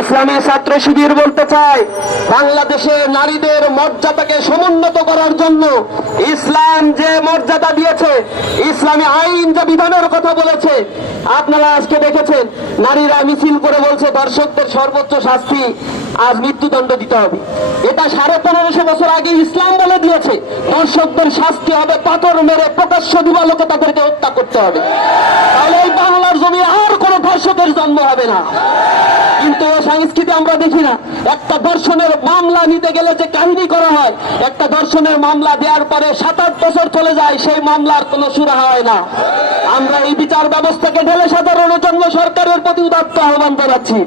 ইসলামী ছাত্র শিবির বলতে চায়, বাংলাদেশে নারীদের মর্যাদাকে সমুন্নত করার জন্য ইসলাম যে মর্যাদা দিয়েছে, ইসলামী আইন যে বিধানের কথা বলেছে, আপনারা আজকে দেখেছেন নারীরা মিছিল করে বলছে ধর্ষকদের সর্বোচ্চ শাস্তি আজ মৃত্যুদণ্ড দিতে হবে। এটা 1550 বছর আগে ইসলাম বলে দিয়েছে ধর্ষকদের শাস্তি হবে পাথর মেরে প্রকাশ্য দিবালোকে তাদেরকে হত্যা করতে হবে। তাহলে এই বাংলার জমি আর কোন ধর্ষকের জন্ম হবে না। কিন্তু সংস্কৃতি আমরা দেখি না। একটা ধর্ষণের মামলা নিতে গেলে যে কাহিনী করা হয়, একটা ধর্ষণের মামলা দেওয়ার পরে 7-8 বছর চলে যায়, সেই মামলার কোনো সুরাহা হয় না। আমরা এই বিচার ব্যবস্থাকে ঢেলে সাধারণ জন্য সরকারের প্রতি উদাত্ত আহ্বান জানাচ্ছি।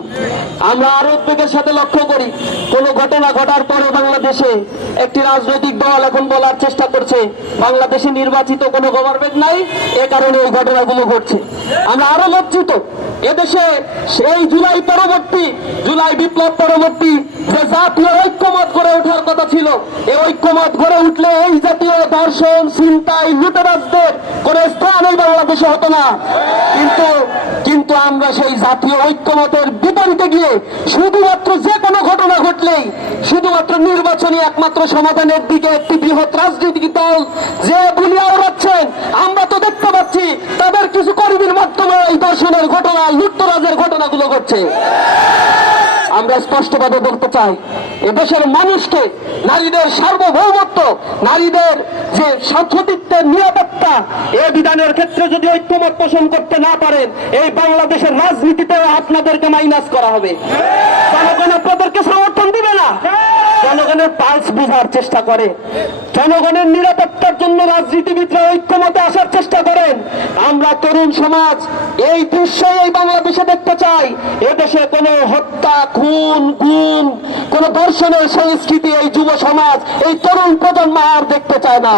আমরা আরো উদ্বেগের সাথে লক্ষ্য করি, কোন ঘটনা ঘটার পরে বাংলাদেশে একটি রাজনৈতিক দল এখন বলার চেষ্টা করছে বাংলাদেশে নির্বাচিত কোনো গভর্নমেন্ট নাই, এ কারণে এই ঘটনাগুলো ঘটছে। আমরা আরো লজ্জিত, এদেশে সেই জুলাই বিপ্লব পরবর্তী যে জাতীয় ঐক্যমত গড়ে ওঠার কথা ছিল, এই ঐক্যমত গড়ে উঠলে এই জাতীয় ধর্ষণ, ছিনতাই, লুটেরাজদের কোন স্থান এই বাংলাদেশে হতো না। কিন্তু আমরা সেই জাতীয় ঐক্যমতের বিপরীতে গিয়ে শুধুমাত্র যে কোনো ঘটনা ঘটলেই শুধুমাত্র নির্বাচনী একমাত্র সমাধানের দিকে একটি বৃহৎ রাজনৈতিক দল যে বুলিয়া উড়াচ্ছেন, আমরা তো দেখতে পাচ্ছি তাদের কিছু কর্মীর মাধ্যমে এই ধর্ষণের ঘটনা, লুটতরাজের ঘটনাগুলো ঘটছে। আমরা স্পষ্টভাবে বলতে চাই, এদেশের মানুষকে নারীদের সার্বভৌমত্ব, নারীদের যে সতীত্বের নিরাপত্তা, এই বিধানের ক্ষেত্রে যদি ঐক্যমত পোষণ করতে না পারেন, এই বাংলাদেশের রাজনীতিতে আপনাদেরকে মাইনাস করা হবে। জনগণ আপনাদেরকে সমর্থন দিবে না। জনগণের পালস বোঝার চেষ্টা করে, জনগণের নিরাপত্তার জন্য রাজনীতিবিদরা ঐক্যমতে আসার চেষ্টা করেন। আমরা তরুণ সমাজ এই দৃশ্য এই বাংলাদেশে দেখতে চাই। এদেশে কোনো হত্যা, খুন, গুম, কোন ধর্ষণের সংস্কৃতি এই যুব সমাজ, এই তরুণ প্রজন্ম আর দেখতে চায় না।